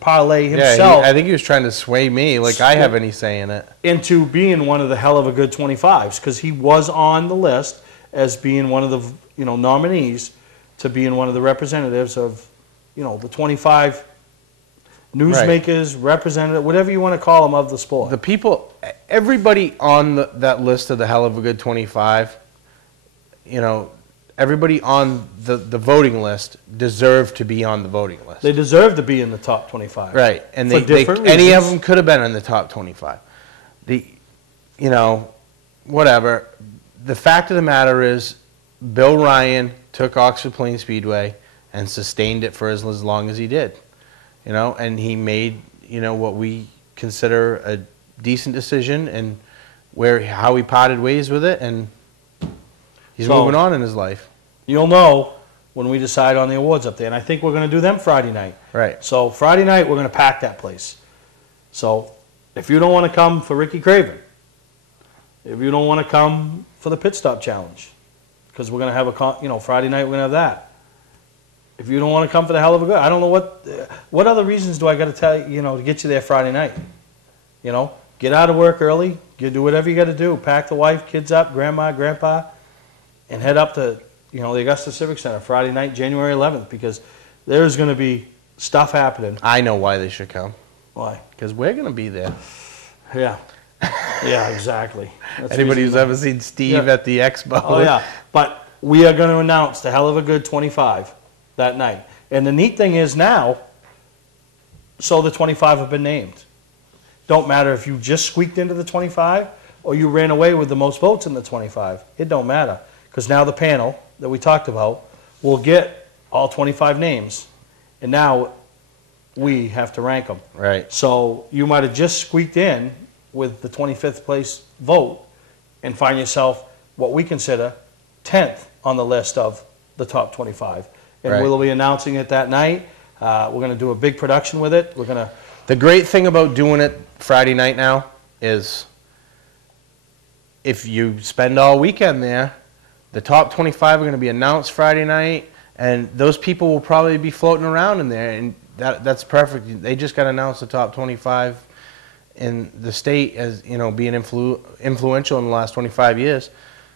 parlay himself. Yeah, I think he was trying to sway me, like I have any say in it, into being one of the hell of a good 25s, because he was on the list as being one of the nominees to being one of the representatives of the 25 newsmakers, representative, whatever you want to call them, of the sport. The people, everybody on that list of the hell of a good 25, everybody on the voting list deserved to be on the voting list. They deserve to be in the top 25. Right. And any of them could have been in the top 25. Whatever. The fact of the matter is Bill Ryan took Oxford Plains Speedway and sustained it for as long as he did. And he made, what we consider a decent decision, and how he parted ways with it, and he's moving on in his life. You'll know when we decide on the awards up there. And I think we're going to do them Friday night. Right. So Friday night, we're going to pack that place. So if you don't want to come for Ricky Craven, if you don't want to come for the Pit Stop Challenge, because we're going to have a, Friday night we're going to have that. If you don't want to come for the Hell of a Good, I don't know what other reasons do I got to tell you, to get you there Friday night. Get out of work early, do whatever you got to do. Pack the wife, kids up, grandma, grandpa, and head up to, the Augusta Civic Center Friday night, January 11th, because there's going to be stuff happening. I know why they should come. Why? Because we're going to be there. Yeah. Yeah, exactly. Anybody who's ever seen Steve at the expo. Oh, yeah. But we are going to announce the Hell of a Good 25 that night. And the neat thing is now, so the 25 have been named. Don't matter if you just squeaked into the 25 or you ran away with the most votes in the 25. It don't matter. Because now the panel that we talked about will get all 25 names. And now we have to rank them. Right. So you might have just squeaked in with the 25th place vote and find yourself what we consider 10th on the list of the top 25. And Right. we'll be announcing it that night. We're going to do a big production with it. We're going to... The great thing about doing it Friday night now is if you spend all weekend there, the top 25 are going to be announced Friday night, and those people will probably be floating around in there, and that's perfect. They just got to announce the top 25 in the state as, being influential in the last 25 years.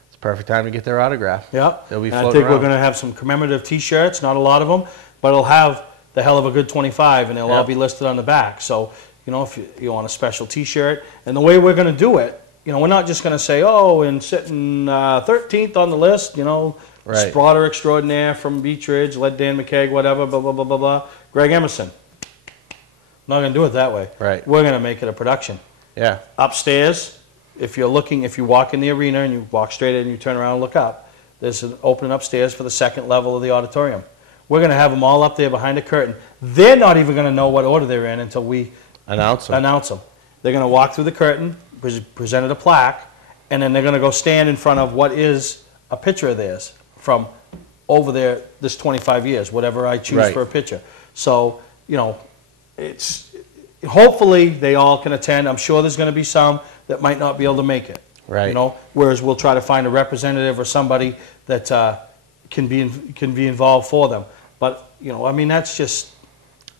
It's a perfect time to get their autograph. Yep. They'll be And I floating think we're around. going to have some commemorative T-shirts, not a lot of them, but it'll have the Hell of a Good 25, and they'll all Yep. be listed on the back. So, if you want a special T-shirt, and the way we're going to do it, we're not just going to say, and sitting 13th on the list, Right. Sprotter extraordinaire from Beech Ridge, led Dan McKeag, whatever, blah, blah, blah, blah, blah. Greg Emerson. Not going to do it that way. Right. We're going to make it a production. Yeah. Upstairs, if you walk in the arena and you walk straight in and you turn around and look up, there's an opening upstairs for the second level of the auditorium. We're going to have them all up there behind a curtain. They're not even going to know what order they're in until we Announce them. They're going to walk through the curtain, presented a plaque, and then they're going to go stand in front of what is a picture of theirs from over there this 25 years, whatever I choose Right. for a picture. So, it's hopefully they all can attend. I'm sure there's going to be some that might not be able to make it. Right. Whereas we'll try to find a representative or somebody that can be involved for them. But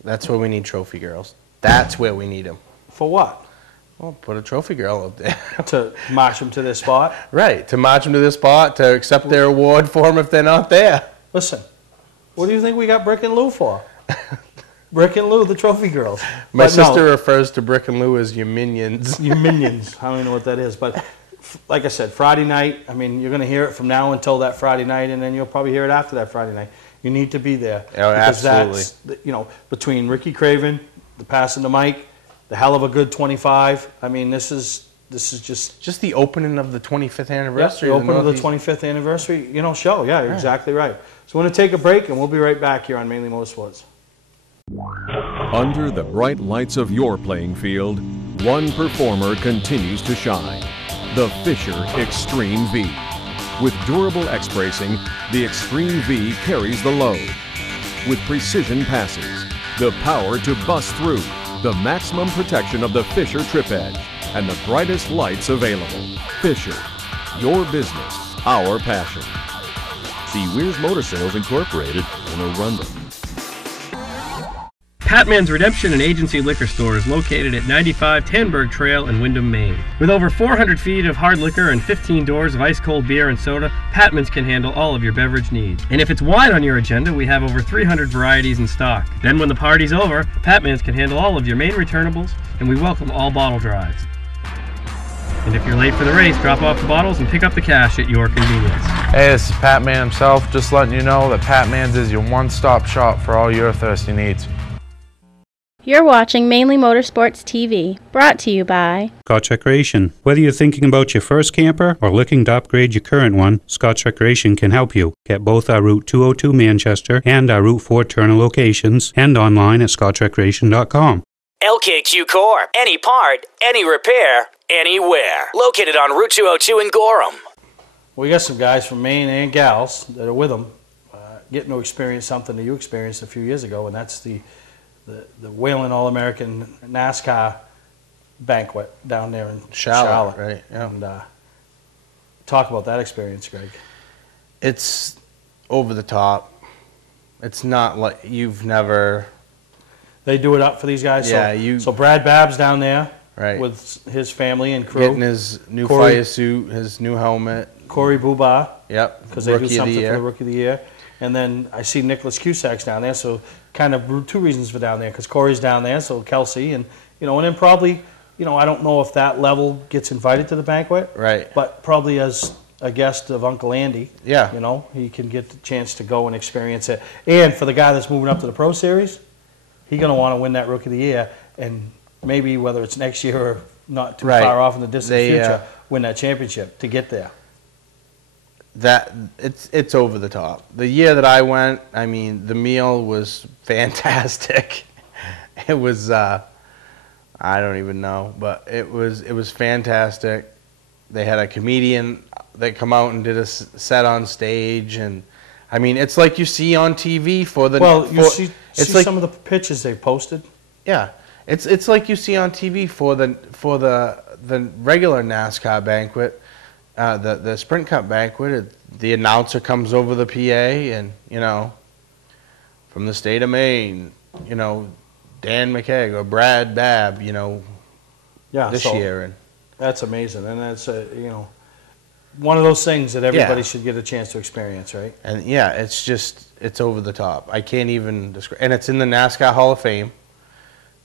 That's where we need trophy girls. That's where we need them. For what? Well, put a trophy girl up there. To march them to their spot? Right, to march them to this spot, to accept their award for them if they're not there. Listen, what do you think we got Brick and Lou for? Brick and Lou, the trophy girls. My But no, sister refers to Brick and Lou as your minions. Your minions. I don't even know what that is. But like I said, Friday night, you're going to hear it from now until that Friday night, and then you'll probably hear it after that Friday night. You need to be there. Oh, because absolutely. that's, between Ricky Craven, the passing the mic, the Hell of a Good 25. This is just the opening of the 25th anniversary. Yeah, the opening of the 25th anniversary, show. Yeah, you're exactly right. So we're going to take a break, and we'll be right back here on Mainly Motorsports. Under the bright lights of your playing field, one performer continues to shine. The Fisher Extreme V. With durable X-bracing, the Extreme V carries the load. With precision passes, the power to bust through, the maximum protection of the Fisher trip edge, and the brightest lights available. Fisher, your business, our passion. See Weir's Motor Sales Incorporated in Arundel. Patman's Redemption and Agency Liquor Store is located at 95 Tanberg Trail in Windham, Maine. With over 400 feet of hard liquor and 15 doors of ice-cold beer and soda, Patman's can handle all of your beverage needs. And if it's wine on your agenda, we have over 300 varieties in stock. Then when the party's over, Patman's can handle all of your main returnables, and we welcome all bottle drives. And if you're late for the race, drop off the bottles and pick up the cash at your convenience. Hey, this is Pat Man himself, just letting you know that Pat Man's is your one-stop shop for all your thirsty needs. You're watching Mainly Motorsports TV, brought to you by Scotch Recreation. Whether you're thinking about your first camper or looking to upgrade your current one, Scotch Recreation can help you. Get both our Route 202 Manchester and our Route 4 Turner locations and online at scotchrecreation.com. LKQ Core. Any part, any repair, anywhere. Located on Route 202 in Gorham. We got some guys from Maine and gals that are with them. getting to experience something that you experienced a few years ago, and that's the Whalen All-American NASCAR banquet down there in Charlotte. Right? Yeah. And talk about that experience, Greg. It's over the top. It's not like you've never. They do it up for these guys. Yeah, so Brad Babb's down there, right, with his family and crew, getting his new fire suit, his new helmet. Corey Buba. Yep. Because they do something for the Rookie of the Year. And then I see Nicholas Cusack's down there, so kind of two reasons for down there. Because Corey's down there, so Kelsey, and and then probably, I don't know if that level gets invited to the banquet. Right. But probably as a guest of Uncle Andy. Yeah. He can get the chance to go and experience it. And for the guy that's moving up to the Pro Series, he's going to want to win that Rookie of the Year, and maybe whether it's next year or not too far off in the distant future, win that championship to get there. That it's over the top. The year that I went, I mean, the meal was fantastic. It was I don't even know, but it was fantastic. They had a comedian that come out and did a set on stage, and I mean, it's like you see on TV for the. Well, you see like some of the pictures they posted. Yeah, it's like you see on TV for the regular NASCAR banquet. The Sprint Cup banquet, the announcer comes over the PA and, from the state of Maine, Dan McKegg or Brad Babb, this year. And that's amazing. And that's, one of those things that everybody should get a chance to experience, right? And, yeah, it's over the top. I can't even describe. And it's in the NASCAR Hall of Fame.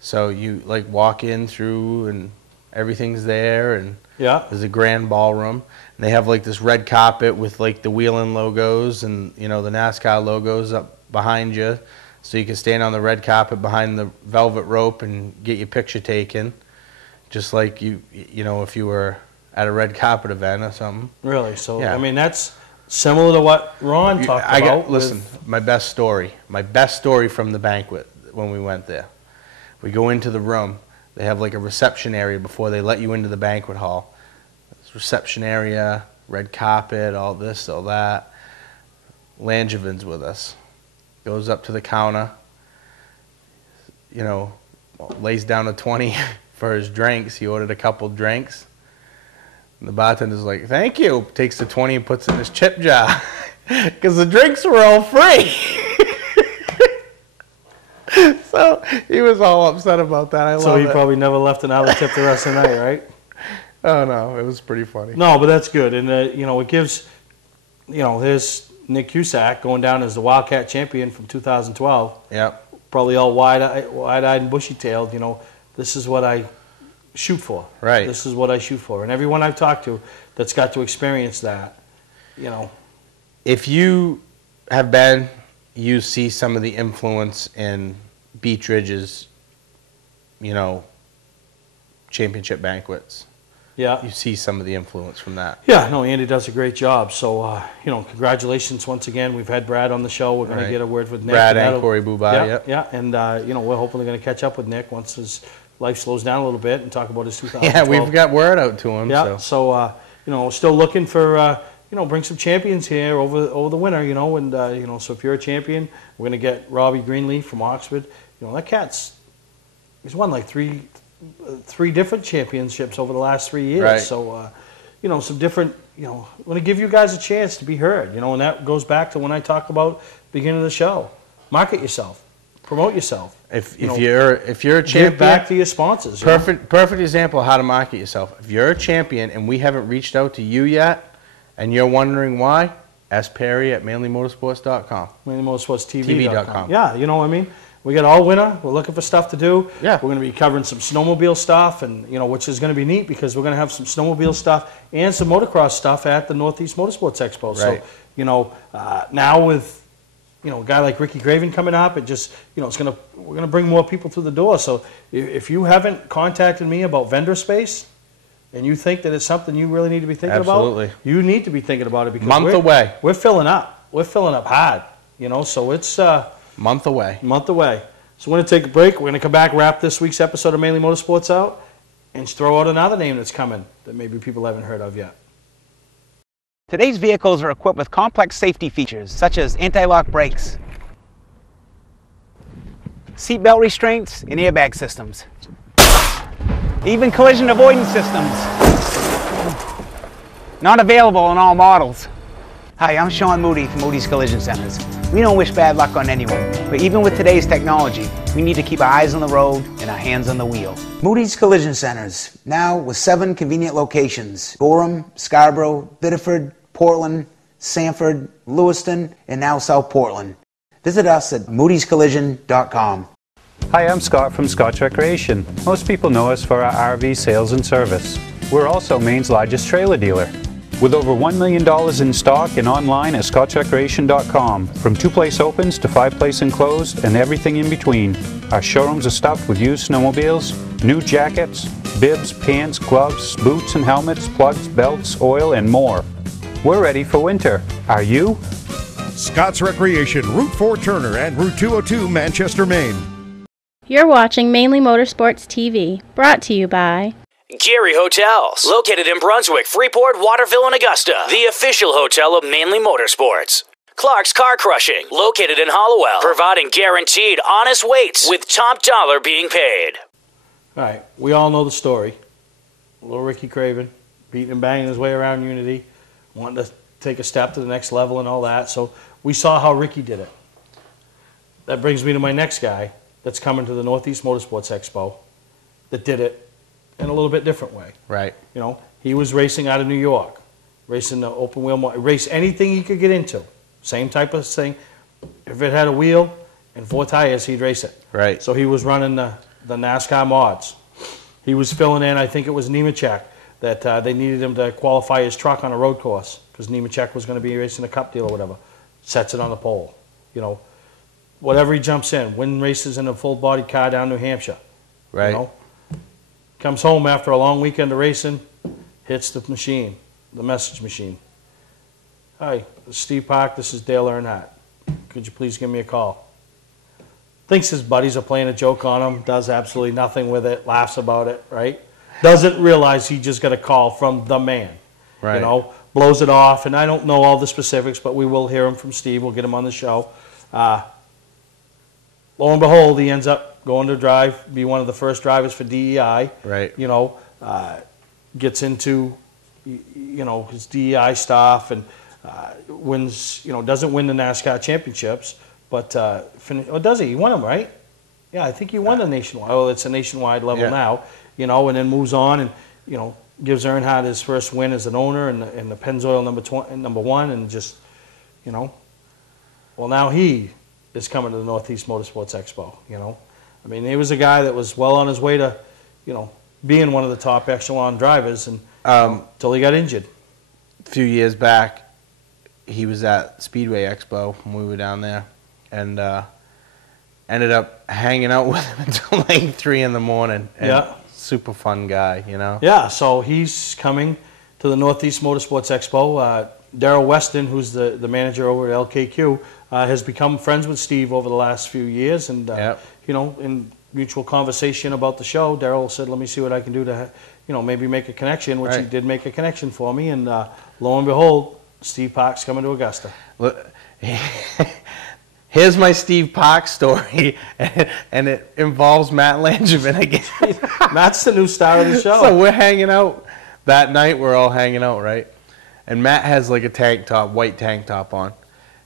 So you, walk in through and everything's there, and there's a grand ballroom. And they have this red carpet with the Whelen logos and the NASCAR logos up behind you, so you can stand on the red carpet behind the velvet rope and get your picture taken, just like if you were at a red carpet event or something. Really? So I mean, that's similar to what Ron talked about. Listen, my best story from the banquet when we went there. We go into the room. They have a reception area before they let you into the banquet hall. This reception area, red carpet, all this, all that. Langevin's with us. Goes up to the counter, lays down a 20 for his drinks. He ordered a couple drinks. And the bartender's like, "Thank you." Takes the 20 and puts it in his tip jar. Because the drinks were all free. So he was all upset about that. So he probably never left another tip the rest of the night, right? Oh, no, it was pretty funny. No, but that's good. And, it gives, there's Nick Cusack going down as the Wildcat champion from 2012. Yep. Probably all wide-eyed and bushy-tailed, this is what I shoot for. Right. This is what I shoot for. And everyone I've talked to that's got to experience that, If you have been, you see some of the influence in Beech Ridge's, championship banquets. Yeah. You see some of the influence from that. Yeah, no, Andy does a great job. So, congratulations once again. We've had Brad on the show. We're going to get a word with Nick. Brad and Corey Buba, yeah. And, we're hopefully going to catch up with Nick once his life slows down a little bit and talk about his 2012. Yeah, we've got word out to him. Yeah, so still looking for, bring some champions here over the winter, and, so if you're a champion, we're going to get Robbie Greenleaf from Oxford. That he's won three different championships over the last 3 years. Right. So, some different, I want to give you guys a chance to be heard, and that goes back to when I talk about the beginning of the show. Market yourself. Promote yourself. If you're a champion, give back to your sponsors. Perfect example of how to market yourself. If you're a champion and we haven't reached out to you yet, and you're wondering why, ask Perry at manlymotorsports.com. ManlyMotorsportsTV.com. Yeah, what I mean? We got all winter. We're looking for stuff to do. Yeah. We're going to be covering some snowmobile stuff, and which is going to be neat because we're going to have some snowmobile stuff and some motocross stuff at the Northeast Motorsports Expo. Right. So, now with a guy like Ricky Graven coming up, it just we're going to bring more people through the door. So if you haven't contacted me about vendor space, and you think that it's something you really need to be thinking Absolutely. about, you need to be thinking about it because away. We're filling up. We're filling up hard. So it's month away. So we're going to take a break. We're going to come back, wrap this week's episode of Mainly Motorsports out, and throw out another name that's coming that maybe people haven't heard of yet. Today's vehicles are equipped with complex safety features such as anti-lock brakes, seatbelt restraints, and airbag systems. Even collision avoidance systems. Not available in all models. Hi, I'm Sean Moody from Moody's Collision Centers. We don't wish bad luck on anyone, but even with today's technology, we need to keep our eyes on the road and our hands on the wheel. Moody's Collision Centers, now with 7 convenient locations: Gorham, Scarborough, Biddeford, Portland, Sanford, Lewiston, and now South Portland. Visit us at moodyscollision.com. Hi, I'm Scott from Scott's Recreation. Most people know us for our RV sales and service. We're also Maine's largest trailer dealer. With over $1 million in stock and online at scottsrecreation.com. From 2-place opens to 5-place enclosed and everything in between. Our showrooms are stuffed with used snowmobiles, new jackets, bibs, pants, gloves, boots and helmets, plugs, belts, oil, and more. We're ready for winter. Are you? Scott's Recreation, Route 4 Turner and Route 202 Manchester, Maine. You're watching Mainly Motorsports TV, brought to you by Gary Hotels, located in Brunswick, Freeport, Waterville, and Augusta, the official hotel of Mainly Motorsports. Clark's Car Crushing, located in Hollowell, providing guaranteed honest weights with top dollar being paid. All right, we all know the story. Little Ricky Craven, beating and banging his way around Unity, wanting to take a step to the next level and all that. So we saw how Ricky did it. That brings me to my next guy that's coming to the Northeast Motorsports Expo that did it in a little bit different way. Right. You know, he was racing out of New York, racing the open wheel, race anything he could get into. Same type of thing. If it had a wheel and 4 tires, he'd race it. Right. So he was running the NASCAR mods. He was filling in, I think it was Nemechek, that they needed him to qualify his truck on a road course because Nemechek was going to be racing a cup deal or whatever. Sets it on the pole. You know, whatever he jumps in, win races in a full-body car down New Hampshire. Right. You know? Comes home after a long weekend of racing, hits the machine, the message machine. Hi, this is Steve Park, this is Dale Earnhardt. Could you please give me a call? Thinks his buddies are playing a joke on him, does absolutely nothing with it, laughs about it, right? Doesn't realize he just got a call from the man. Right. You know, blows it off, and I don't know all the specifics, but we will hear him from Steve. We'll get him on the show. Lo and behold, he ends up going to drive, be one of the first drivers for DEI. Right. You know, gets into, you know, his DEI stuff and wins, you know, doesn't win the NASCAR championships, but, oh, does he? He won them, right? Yeah, I think he won the nationwide. Oh, it's a nationwide level now, you know, and then moves on and, you know, gives Earnhardt his first win as an owner in the Pennzoil number 1 and just, you know, well, now he is coming to the Northeast Motorsports Expo, you know. I mean, he was a guy that was well on his way to, you know, being one of the top echelon drivers and until he got injured. A few years back, he was at Speedway Expo when we were down there and ended up hanging out with him until like 3 in the morning. And yeah. Super fun guy, you know. Yeah, so he's coming to the Northeast Motorsports Expo. Darrell Weston, who's the manager over at LKQ, has become friends with Steve over the last few years, and you know, in mutual conversation about the show, Darrell said, "Let me see what I can do to, you know, maybe make a connection," which he did make a connection for me, and lo and behold, Steve Park's coming to Augusta. Here's my Steve Park story, and it involves Matt Langevin again. Matt's the new star of the show. So we're hanging out that night. We're all hanging out, right? And Matt has like a tank top, white tank top on.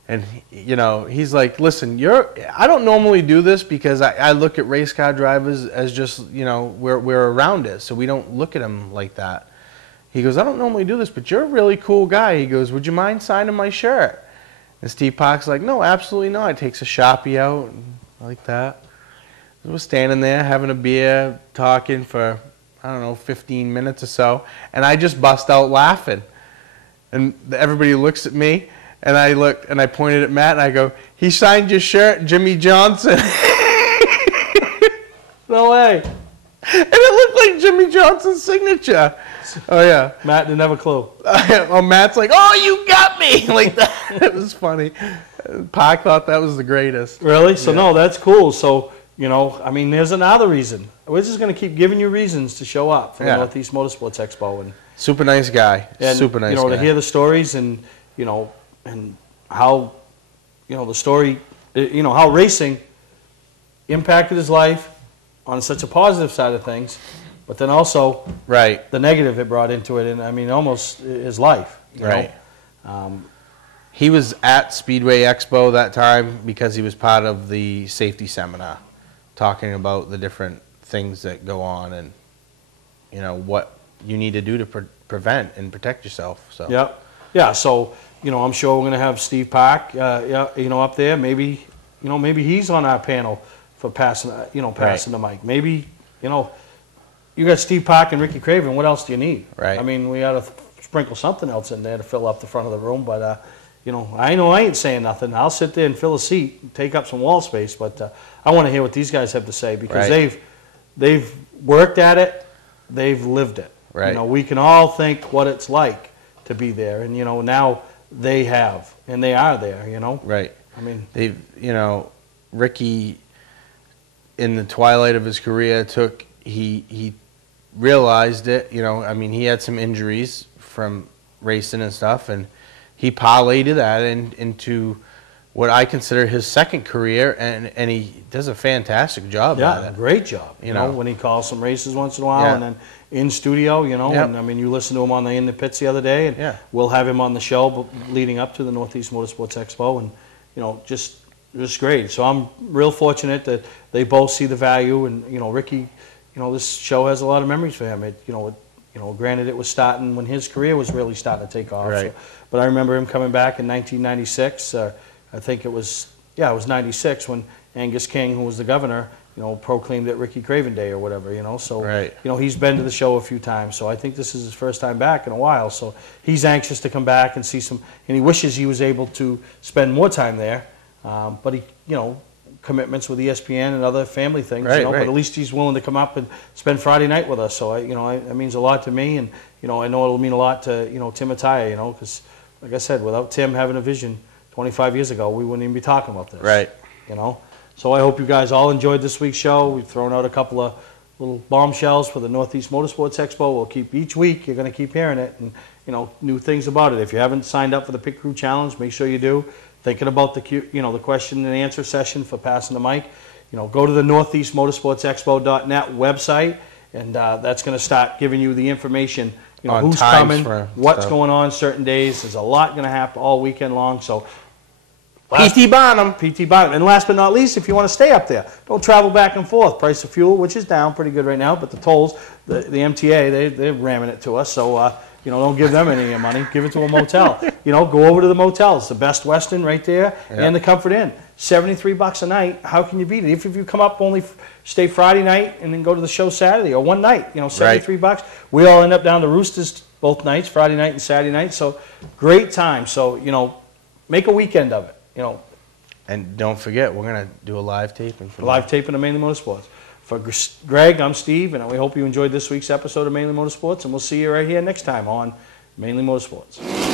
And, you know, he's like, listen, I don't normally do this because I look at race car drivers as just, you know, we're around it. So we don't look at them like that. He goes, I don't normally do this, but you're a really cool guy. He goes, would you mind signing my shirt? And Steve Park's like, no, absolutely not. He takes a Sharpie out like that. We're standing there having a beer, talking for, I don't know, 15 minutes or so. And I just bust out laughing. And everybody looks at me, and I looked, and I pointed at Matt, and I go, he signed your shirt, Jimmy Johnson. No way. And it looked like Jimmy Johnson's signature. Oh, yeah. Matt didn't have a clue. Oh, Matt's like, oh, you got me. Like that. It was funny. Park thought that was the greatest. Really? So, no, that's cool. So, you know, I mean, there's another reason. We're just going to keep giving you reasons to show up for the Northeast Motorsports Expo. And Super nice guy. And, Super nice guy. To hear the stories and, and how, the story, how racing impacted his life on such a positive side of things, but then also the negative it brought into it, and I mean, almost his life. You know? He was at Speedway Expo that time because he was part of the safety seminar, talking about the different things that go on and, what you need to do to prevent and protect yourself. So. Yep. Yeah. So, I'm sure we're going to have Steve Park, up there. Maybe, maybe he's on our panel for passing the mic. Maybe, you got Steve Park and Ricky Craven. What else do you need? Right. I mean, we ought to sprinkle something else in there to fill up the front of the room. But, I know I ain't saying nothing. I'll sit there and fill a seat and take up some wall space. But I want to hear what these guys have to say because they've worked at it. They've lived it. Right. We can all think what it's like to be there. And, now they have. And they are there, Right. I mean. They've, Ricky, in the twilight of his career, he realized it. He had some injuries from racing and stuff, and he parlayed that into what I consider his second career, and he does a fantastic job at it. Yeah, great job. When he calls some races once in a while, and then in studio, and I mean, you listen to him on In the Pits the other day, and we'll have him on the show leading up to the Northeast Motorsports Expo, and just great. So I'm real fortunate that they both see the value, and Ricky, this show has a lot of memories for him. Granted, it was starting when his career was really starting to take off. Right. But I remember him coming back in 1996. I think it was 96 when Angus King, who was the governor, proclaimed it Ricky Craven Day or whatever, So, he's been to the show a few times. So I think this is his first time back in a while. So he's anxious to come back and see some, and he wishes he was able to spend more time there. But he, commitments with ESPN and other family things, but at least he's willing to come up and spend Friday night with us. So that means a lot to me, and I know it'll mean a lot to Tim Attaya, because like I said, without Tim having a vision 25 years ago, we wouldn't even be talking about this. Right. So I hope you guys all enjoyed this week's show. We've thrown out a couple of little bombshells for the Northeast Motorsports Expo. We'll keep each week. You're going to keep hearing it, and new things about it. If you haven't signed up for the Pit Crew Challenge, make sure you do. Thinking about the the question and answer session for passing the mic, go to the northeastmotorsportsexpo.net website, and that's going to start giving you the information, who's coming, what's going on certain days. There's a lot going to happen all weekend long. So PT Bonham. And last but not least, if you want to stay up there, don't travel back and forth. Price of fuel, which is down pretty good right now, but the tolls, the MTA, they're ramming it to us. So don't give them any of your money. Give it to a motel. Go over to the motels. The Best Western right there, and the Comfort Inn. $73 a night. How can you beat it? If you come up, only stay Friday night and then go to the show Saturday, or one night. $73. We all end up down to Roosters both nights, Friday night and Saturday night. So great time. So make a weekend of it. And don't forget, we're gonna do a live taping. Live taping of Mainly Motorsports. For Greg, I'm Steve, and we hope you enjoyed this week's episode of Mainly Motorsports, and we'll see you right here next time on Mainly Motorsports.